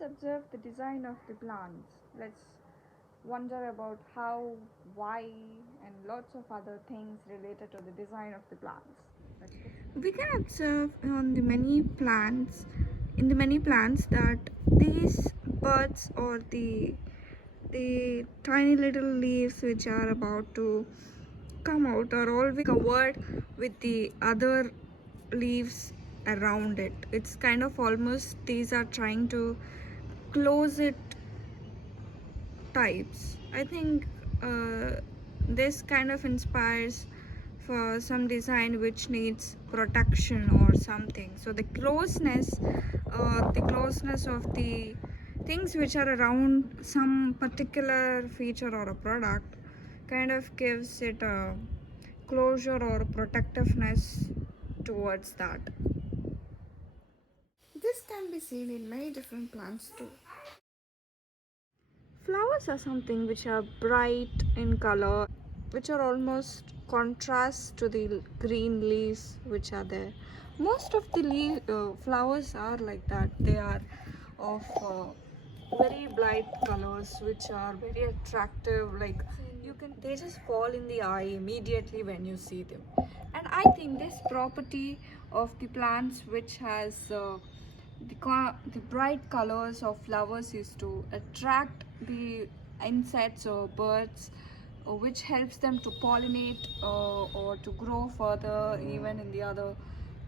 let's observe the design of the plants. Let's wonder about how, why, and lots of other things related to the design of the plants. We can observe on the many plants, in the many plants, that these buds or the tiny little leaves which are about to come out are always covered with the other leaves around it. It's kind of almost these are trying to close it types. I think this kind of inspires for some design which needs protection or something. So the closeness of the things which are around some particular feature or a product kind of gives it a closure or protectiveness towards that. This can be seen in many different plants too. Flowers are something which are bright in color, which are almost contrast to the green leaves which are there. Most of the flowers are like that. They are of very bright colors which are very attractive. Like they just fall in the eye immediately when you see them. And I think this property of the plants which has the bright colors of flowers is to attract the insects or birds, which helps them to pollinate or to grow further even in the other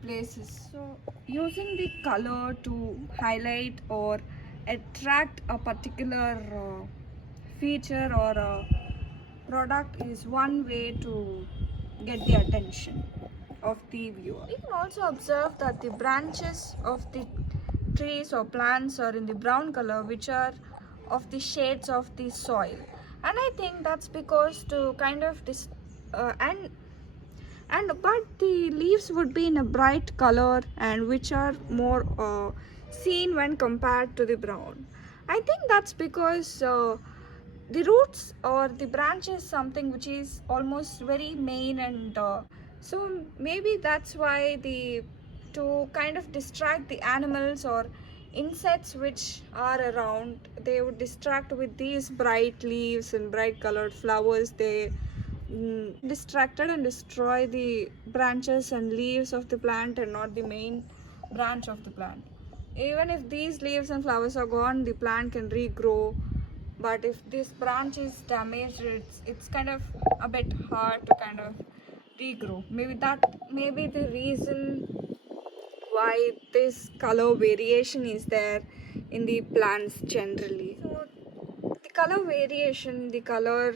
places. So using the color to highlight or attract a particular feature or a product is one way to get the attention of the viewer. You can also observe that the branches of the trees or plants are in the brown color, which are of the shades of the soil. And I think that's because to kind of but the leaves would be in a bright color and which are more seen when compared to the brown. I think that's because the roots or the branch is something which is almost very main, and so maybe that's why the to kind of distract the animals or insects which are around, they would distract with these bright leaves and bright colored flowers. They distracted and destroy the branches and leaves of the plant and not the main branch of the plant. Even if these leaves and flowers are gone, the plant can regrow, but if this branch is damaged, it's kind of a bit hard to kind of regrow. Maybe the reason why this color variation is there in the plants generally. So the color variation, the color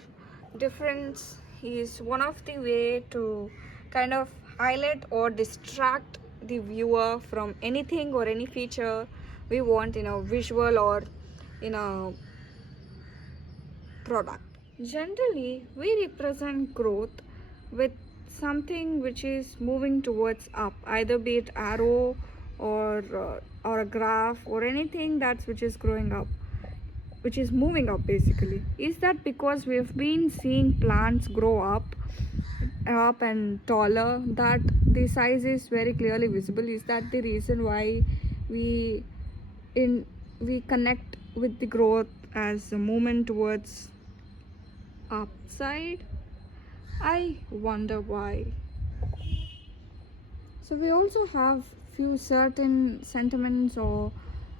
difference is one of the way to kind of highlight or distract the viewer from anything or any feature we want in a visual or in a product. Generally, we represent growth with something which is moving towards up, either be it arrow or a graph or anything that's which is growing up, which is moving up basically. Is that because we've been seeing plants grow up and taller, that the size is very clearly visible? Is that the reason why we we connect with the growth as a movement towards upside? I wonder why. So we also have few certain sentiments or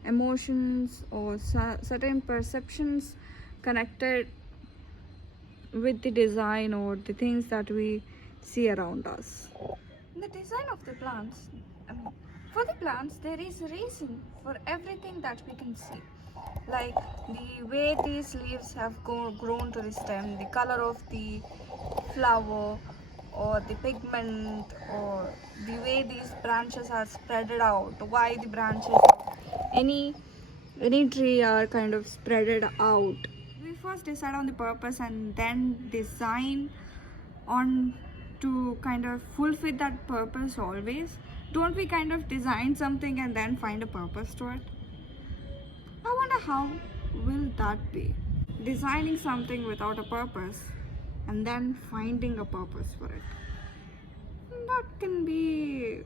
emotions or certain perceptions connected with the design or the things that we see around us. In the design of the plants, for the plants, there is a reason for everything that we can see. Like the way these leaves have grown to the stem, the color of the flower, or the pigment, or the way these branches are spreaded out, why the branches of any tree are kind of spreaded out. We first decide on the purpose and then design on to kind of fulfill that purpose always. Don't we kind of design something and then find a purpose to it? I wonder how will that be? Designing something without a purpose and then finding a purpose for it. That can be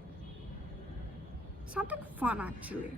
something fun actually.